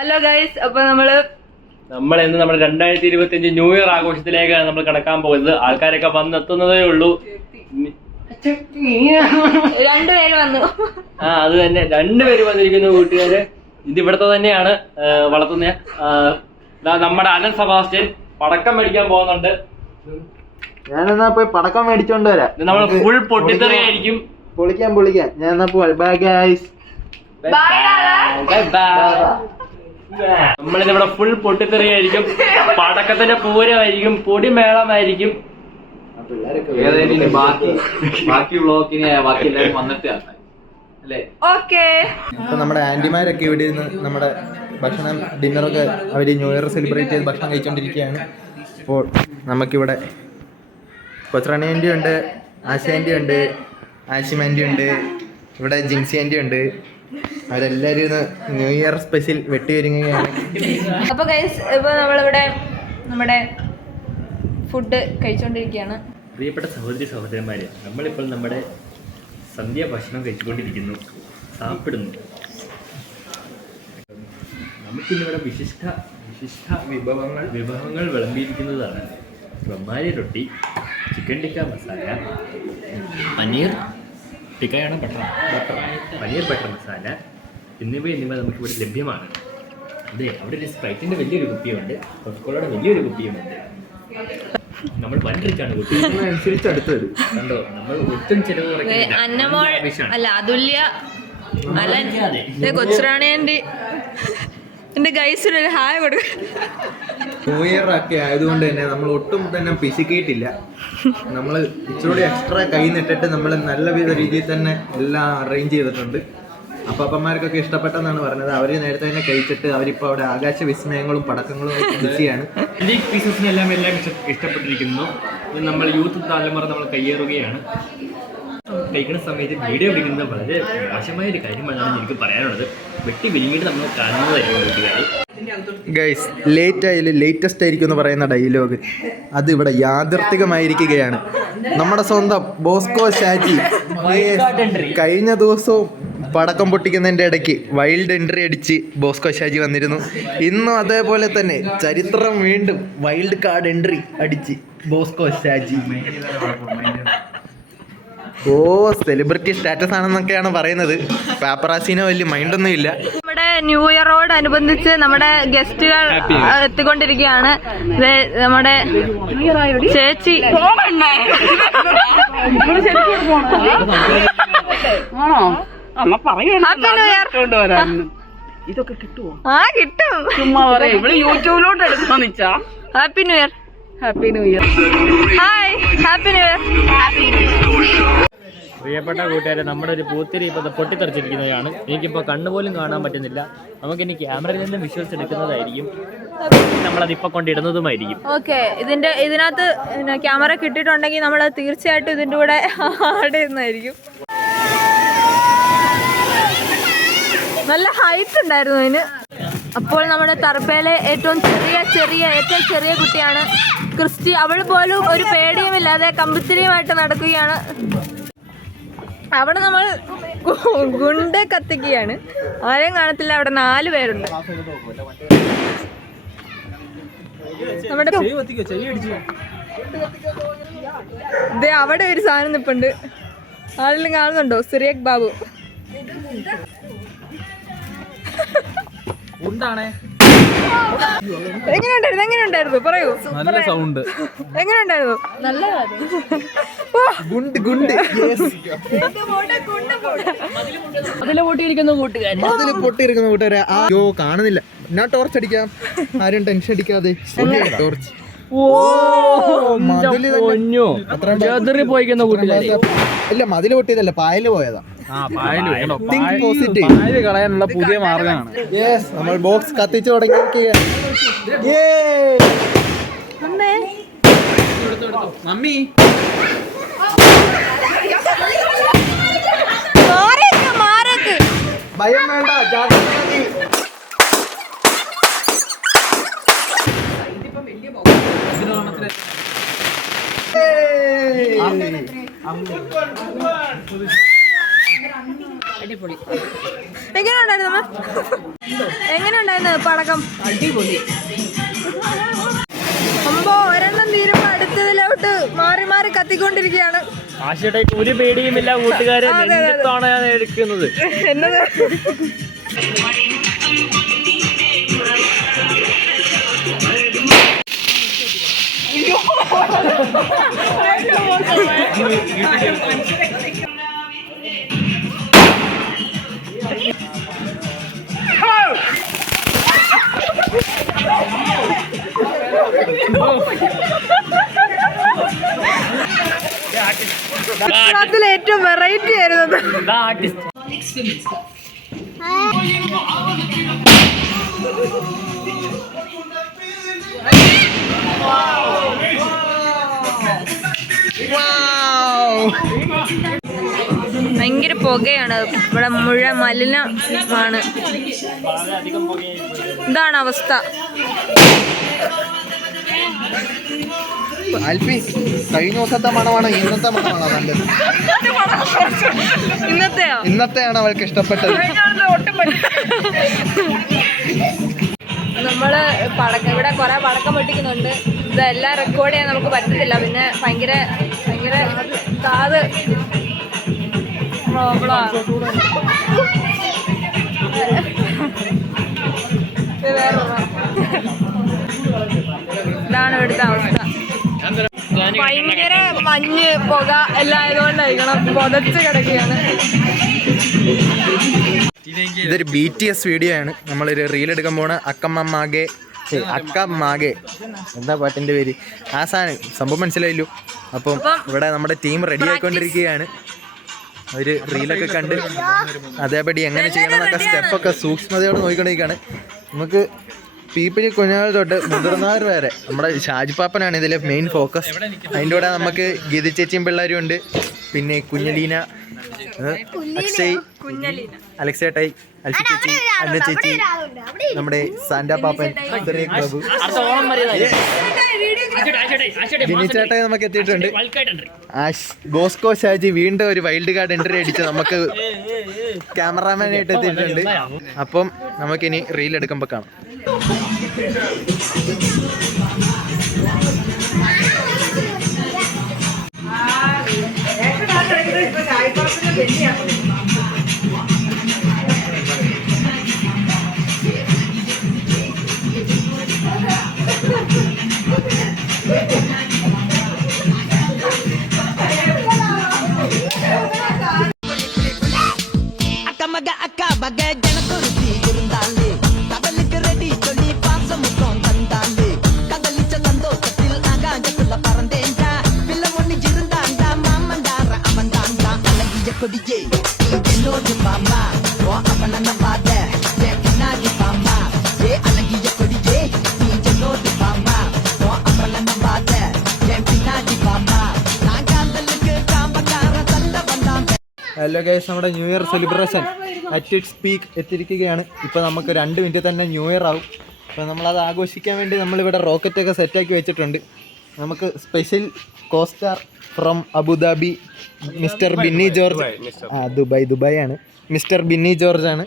Hello guys, അപ്പൊ നമ്മൾ ഇന്ന് നമ്മുടെ 2025 ന്യൂ ഇയർ ആഘോഷത്തിലേക്കാണ് നമ്മൾ കടക്കാൻ പോകുന്നത്. ആൾക്കാരൊക്കെ വന്നെത്തുന്നതേ ഉള്ളൂ. രണ്ടുപേര് വന്നു. അത് തന്നെ, 2 പേര് വന്നിരിക്കുന്നു കൂട്ടുകാര്. ഇത് ഇവിടത്തെ തന്നെയാണ് വളർത്തുന്ന. നമ്മുടെ അനൻ സെബാസ്റ്റ്യൻ പടക്കം മേടിക്കാൻ പോകുന്നുണ്ട്. ഞാനെന്നാ പോയി പടക്കം മേടിച്ചോണ്ട് വരാം. നമ്മൾ ഫുൾ പൊട്ടിത്തെറിയായിരിക്കും. പൊളിക്കാൻ ഞാൻ എന്നാ പോവാ. Bye guys. നമ്മളിന്നിവിടെ ഫുൾ പൊട്ടിത്തെറിയായിരിക്കും, പടക്കത്തിന്റെ പൂരമായിരിക്കും, പൊടിമേളമായിരിക്കും. ബാക്കി വ്ളോഗിന് ബാക്കി എല്ലാവരും വന്നിട്ട് അല്ലേ? ഓക്കേ. ഇപ്പൊ നമ്മുടെ ആന്റിമാരൊക്കെ ഇവിടെ നിന്ന് നമ്മുടെ ഭക്ഷണം ഡിന്നറൊക്കെ അവര് ന്യൂ ഇയർ സെലിബ്രേറ്റ് ചെയ്ത് ഭക്ഷണം കഴിച്ചോണ്ടിരിക്കുകയാണ്. അപ്പോൾ നമുക്കിവിടെ കൊച്ചറാണി ആൻറ്റി ഉണ്ട്, ആശ ആൻറ്റി ഉണ്ട്, ആഷിം ആൻറ്റി ഉണ്ട്, ഇവിടെ ജിൻസി ആൻറ്റി ഉണ്ട്. അവരെല്ലാവരും ഇന്ന് ന്യൂ ഇയർ സ്പെഷ്യൽ വെട്ടി ഒരുങ്ങുകയാണ്. അപ്പൊ ഗൈസ്, ഇപ്പൊ നമ്മളിവിടെ നമ്മുടെ ഫുഡ് കഴിച്ചോണ്ടിരിക്കുകയാണ്. പ്രിയപ്പെട്ട സഹോദരി സഹോദരന്മാരെ, നമ്മളിപ്പോൾ നമ്മുടെ സന്ധ്യ ഭക്ഷണം കഴിച്ചുകൊണ്ടിരിക്കുന്നു, സാപ്പിടുന്നു. നമുക്കിന്നിവിടെ വിശിഷ്ട വിഭവങ്ങൾ വിളമ്പിയിരിക്കുന്നതാണ്. ബൊമ്മാരി റൊട്ടി, ചിക്കൻ ടിക്ക മസാല, പനീർ ടിക്കയാണ് പനീർ ബട്ടർ മസാല എന്നിവ നമുക്കിവിടെ ലഭ്യമാണ്. അതെ, അവിടെ ഒരു സ്പ്രൈറ്റിൻ്റെ വലിയൊരു കുപ്പിയുണ്ട്, കൊക്കോളയുടെ വലിയൊരു കുപ്പിയുമുണ്ട്. നമ്മൾ വൻറിച്ചാണ് കുട്ടിയനുസരിച്ച് അടുത്ത് വരും. കണ്ടോ, നമ്മൾ ഒട്ടും ചെലവ് കുറയ്ക്കുന്നില്ല. കൊച്ചുറാണി ആൻറ്റി എന്റെ ഗൈസിന് ഒരു ഹായ് കൊടുക്കും. ന്യൂ ഇയർ ഒക്കെ ആയതുകൊണ്ട് തന്നെ നമ്മൾ ഒട്ടും തന്നെ പിശുക്കിയിട്ടില്ല. നമ്മൾ ഇച്ചിരി എക്സ്ട്രാ കൈ നിട്ടിട്ട് നമ്മൾ നല്ല രീതിയിൽ തന്നെ എല്ലാം അറേഞ്ച് ചെയ്തിട്ടുണ്ട്. അപ്പന്മാർക്കൊക്കെ ഇഷ്ടപ്പെട്ടെന്നാണ് പറഞ്ഞത്. അവർ നേരത്തെ തന്നെ കഴിച്ചിട്ട് അവരിപ്പോൾ അവിടെ ആകാശ വിസ്മയങ്ങളും പടക്കങ്ങളും ബിസിയാണ്. ഈ പീസസിനെല്ലാം ഇഷ്ടപ്പെട്ടിരിക്കുന്നു. നമ്മൾ യൂത്ത് തലമുറ നമ്മൾ കയ്യേറുകയാണ്. കഴിക്കുന്ന സമയത്ത് വീഡിയോ പിടിക്കുന്നത് വളരെ മോശമായ ഒരു കാര്യമാണെന്നാണ് എനിക്ക് പറയാനുള്ളത്. വെട്ടി വിരിഞ്ഞിട്ട് നമ്മൾ കാണുന്നതായിരിക്കും വീട്ടുകാർ. ഗൈസ്, ലേറ്റ് ആയാലും ലേറ്റസ്റ്റ് ആയിരിക്കും എന്ന് പറയുന്ന ഡയലോഗ് അത് ഇവിടെ യാഥാർത്ഥികമായിരിക്കുകയാണ്. നമ്മുടെ സ്വന്തം ബോസ്കോ ഷാജി കഴിഞ്ഞ ദിവസവും പടക്കം പൊട്ടിക്കുന്നതിൻ്റെ ഇടയ്ക്ക് വൈൽഡ് എൻട്രി അടിച്ച് ബോസ്കോ ഷാജി വന്നിരുന്നു. ഇന്നും അതേപോലെ തന്നെ ചരിത്രം വീണ്ടും വൈൽഡ് കാർഡ് എൻട്രി അടിച്ച് ബോസ്കോ ഷാജി. സെലിബ്രിറ്റി സ്റ്റാറ്റസ് ആണെന്നൊക്കെയാണ് പറയുന്നത്. പാപ്പറാസിനോ വലിയ മൈൻഡൊന്നും ഇല്ല. നമ്മുടെ ന്യൂ ഇയറോടനുബന്ധിച്ച് നമ്മുടെ ഗസ്റ്റുകൾ എത്തിക്കൊണ്ടിരിക്കുകയാണ്. നമ്മുടെ ചേച്ചി ഇതൊക്കെ കിട്ടുമോ? കിട്ടും. ചുമ്മാ പറയാം, ഇവിടെ യൂട്യൂബിലോട്ട് എടുക്കാന്ന് വെച്ചാ. Happy new year. Happy new year. Hi, happy new year. പ്രിയപ്പെട്ട കൂട്ടുകാരെ, നമ്മുടെ ഒരു പൂത്തിരി ഇപ്പോൾ പൊട്ടിത്തെറിച്ചിരിക്കുന്നതാണ്. എനിക്കിപ്പോൾ കണ്ണുപോലും കാണാൻ പറ്റുന്നില്ല. നമുക്കിനി ക്യാമറയിൽ നിന്ന് വിഷ്വൽസ് എടുക്കുന്നതായിരിക്കും. നമ്മളതിപ്പോൾ കൊണ്ടിടുന്നതുമായിരിക്കും. ഓക്കെ, ഇതിനകത്ത് ക്യാമറ കിട്ടിയിട്ടുണ്ടെങ്കിൽ നമ്മൾ തീർച്ചയായിട്ടും ഇതിൻ്റെ കൂടെ ആഡ് ചെയ്യുന്നതായിരിക്കും. നല്ല ഹൈറ്റ് ഉണ്ടായിരുന്നു അതിന്. അപ്പോൾ നമ്മുടെ തർപ്പയിലെ ഏറ്റവും ചെറിയ കുട്ടിയാണ് ക്രിസ്റ്റി. അവൾ പോലും ഒരു പേടിയുമില്ലാതെ കമ്പിത്തിരിയുമായിട്ട് നടക്കുകയാണ്. അവിടെ നമ്മൾ ഗുണ്ട് കത്തിക്കുകയാണ്. ആരെയും കാണത്തില്ല, അവിടെ 4 പേരുണ്ട്. നമ്മുടെ അവിടെ ഒരു സാധനം നിപ്പുണ്ട്. ആരെങ്കിലും കാണുന്നുണ്ടോ? സിറിയക് ബാബു. എങ്ങനെയുണ്ടായിരുന്നു പറയൂ. നല്ല സൗണ്ട്. എങ്ങനെയുണ്ടായിരുന്നു? പൊട്ടിയിരിക്കുന്ന കൂട്ടുകാരെ അയ്യോ കാണുന്നില്ല. ഞാൻ ടോർച്ച് അടിക്കാം, ആരും ടെൻഷൻ അടിക്കാതെ. ടോർച്ച് ഇല്ല, മതില് പൊട്ടിയതല്ല, പായല് പോയതാ. കളയാനുള്ള പുതിയ മാർഗമാണ്. നമ്മൾ ബോക്സ് കത്തിച്ചു തുടങ്ങിയിരിക്കുകയാണ്. മമ്മി ഭയം വേണ്ട, എങ്ങനെയുണ്ടായിരുന്നു പടക്കം? അടിപൊളി. അമ്പോ ഒരെണ്ണം തീരുമ്പോ അടുത്തതിലോട്ട് മാറി മാറി കത്തിക്കൊണ്ടിരിക്കുകയാണ്. ആശയായിട്ട് ഒരു പേടിയുമില്ല കൂട്ടുകാരെ, അതെ, അതെ, അതെ. നെഞ്ചത്താണ് ഞാൻ എടുക്കുന്നത്. എന്നത് അതിൽ ഏറ്റവും വെറൈറ്റി ആയിരുന്നത്. ഭയങ്കര പുകയാണ് ഇവിടെ, മുഴുവൻ മലിനമാണ്. ഇതാണ് അവസ്ഥ. ആൽഫി, കഴിഞ്ഞ ദിവസത്തെ മണമാണോ ഇന്നത്തെ മണമാണോ നല്ലത്? ഇന്നത്തെയോ? ഇന്നത്തെയാണ് അവൾക്ക് ഇഷ്ടപ്പെട്ടത്. നമ്മള് പടക്കം ഇവിടെ കുറെ പടക്കം പൊട്ടിക്കുന്നുണ്ട്. ഇതെല്ലാം റെക്കോർഡ് ചെയ്യാൻ നമുക്ക് പറ്റത്തില്ല. പിന്നെ ഭയങ്കര ഭയങ്കര കാത് പ്രോബ്ലമാണ്. ഇതാണ് ഇവിടുത്തെ അവസ്ഥ. ഭയങ്കര മഞ്ഞ് പുക എല്ലാം ആയതുകൊണ്ടായിരിക്കണം പൊതച്ച് കിടക്കുകയാണ്. ഇതൊരു BTS വീഡിയോ ആണ്. നമ്മളൊരു റീൽ എടുക്കാൻ പോണ അക്കമ്മമാകെ എന്താ പാട്ടിന്റെ പേര്? ആ സാധനം സംഭവം മനസ്സിലായില്ലോ. അപ്പം ഇവിടെ നമ്മുടെ ടീം റെഡി ആയിക്കൊണ്ടിരിക്കുകയാണ്. ഒരു റീലൊക്കെ കണ്ട് അതേപടി എങ്ങനെ ചെയ്യണം എന്നൊക്കെ സ്റ്റെപ്പൊക്കെ സൂക്ഷ്മതയോടെ നോക്കിക്കൊണ്ടിരിക്കുകയാണ്. നമുക്ക് പീപ്പിളി കുഞ്ഞാൾ തൊട്ട് മുതിർന്നവർ വരെ നമ്മുടെ ഷാജിപ്പാപ്പനാണ് ഇതിലെ മെയിൻ ഫോക്കസ്. അതിൻ്റെ കൂടെ നമുക്ക് ഗീത ചേച്ചിയും പിള്ളേരും ഉണ്ട്. പിന്നെ കുഞ്ഞലീന, അക്ഷയ്, അലക്സേട്ടായി, അൽഫി ചേച്ചി, അന്ന ചേച്ചി, നമ്മുടെ സാന്റാ പാപ്പൻ, ബാബു, ജിനി ചേട്ടായി നമുക്ക് എത്തിയിട്ടുണ്ട്. ബോസ്കോ ഷാജി വീണ്ടും ഒരു വൈൽഡ് കാർഡ് എൻട്രി അടിച്ച് നമുക്ക് ക്യാമറാമാനായിട്ട് എത്തിയിട്ടുണ്ട്. അപ്പം നമുക്കിനി റീൽ എടുക്കുമ്പോൾ കാണാം. ഹലോ ഗൈസ്, നമ്മുടെ new year celebration at its peak എത്തിയിരിക്കുകയാണ്. ഇപ്പോൾ നമുക്ക് 2 മിനിറ്റ് തന്നെ ന്യൂ ഇയർ ആവും. അപ്പോൾ നമ്മളത് ആഘോഷിക്കാൻ വേണ്ടി നമ്മളിവിടെ റോക്കറ്റൊക്കെ സെറ്റാക്കി വെച്ചിട്ടുണ്ട്. നമുക്ക് special CoStar from Abu Dhabi mister Binny George. Dubai ആണ്. മിസ്റ്റർ ബിന്നി ജോർജ് ആണ്.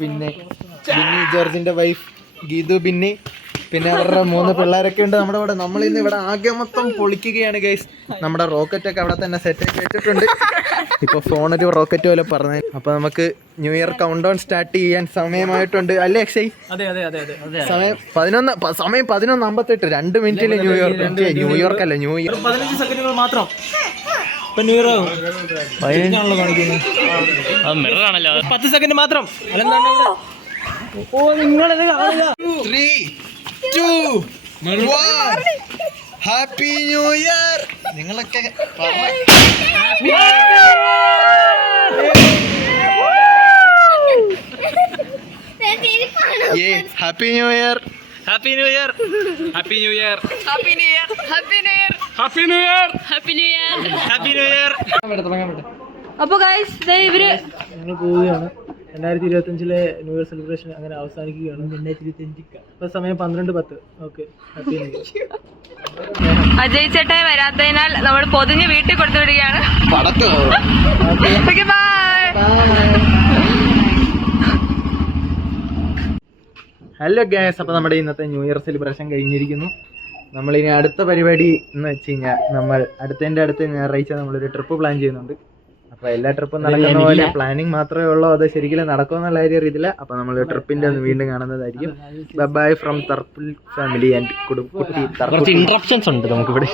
പിന്നെ ബിന്നി ജോർജിൻ്റെ വൈഫ് ഗീതു ബിന്നി, പിന്നെ അവരുടെ 3 പിള്ളേരൊക്കെ ഉണ്ട് നമ്മുടെ ഇവിടെ. നമ്മളിന്ന് ഇവിടെ ആകെ മൊത്തം പൊളിക്കുകയാണ് ഗൈസ്. നമ്മുടെ റോക്കറ്റൊക്കെ അവിടെ തന്നെ സെറ്റാക്കി വെച്ചിട്ടുണ്ട്. ഇപ്പോൾ ഫോണൊരു റോക്കറ്റ് പോലെ പറഞ്ഞു. അപ്പോൾ നമുക്ക് new year count down start ചെയ്യാൻ സമയമായിട്ടുണ്ട് അല്ലേ അക്ഷയ്? സമയം 11:58. 2 മിനിറ്റിൽ ന്യൂയോർക്ക് അല്ല ന്യൂ ഇയർ. 15 സെക്കൻഡുകൾ മാത്രം. ഇപ്പം ന്യൂ ഇയർ ആവും. 15 കാണിക്കുന്നത്. 10 സെക്കൻഡ് മാത്രം. ഓ, നിങ്ങളിത് കാണില്ല. 3, 2, 1. Happy new year. നിങ്ങളൊക്കെ happy new year. Happy new year. Happy new year. Happy new year. Happy new year. Happy new year. Happy new year. Happy new year. അപ്പൊ ഗൈസ് ഇവര് ഞങ്ങൾ പോവുകയാണ്. 2025 ന്യൂ ഇയർ സെലിബ്രേഷൻ അങ്ങനെ അവസാനിക്കുകയാണ്. 2025 ഇപ്പൊ സമയം 12:10. Okay, happy new year. Ajay ചേട്ടായി വരാത്തതിനാൽ നമ്മൾ പൊതിഞ്ഞ് വീട്ടിൽ കൊടുത്തു വിടുകയാണ്. Okay, by. ഹലോ ഗൈസ്, അപ്പോൾ നമ്മുടെ ഇന്നത്തെ ന്യൂ ഇയർ സെലിബ്രേഷൻ കഴിഞ്ഞിരിക്കുന്നു. നമ്മളിനി അടുത്ത പരിപാടി എന്ന് വെച്ച് കഴിഞ്ഞാൽ നമ്മൾ അടുത്ത ഞായറാഴ്ച നമ്മളൊരു ട്രിപ്പ് പ്ലാൻ ചെയ്യുന്നുണ്ട്. അപ്പോൾ എല്ലാ ട്രിപ്പും നടക്കുന്ന പോലെ പ്ലാനിങ് മാത്രമേ ഉള്ളൂ, അത് ശരിക്കും നടക്കുമെന്നുള്ള കാര്യം അറിയത്തില്ല. അപ്പോൾ നമ്മൾ ട്രിപ്പിൻ്റെ ഒന്ന് വീണ്ടും കാണുന്നതായിരിക്കും. ബൈ ഫ്രം തർപ്പുൽ ഫാമിലി ആൻഡ് കുട്ടി. കുറച്ച് ഇൻട്രപ്ഷൻസ് ഉണ്ട് നമുക്കിവിടെ.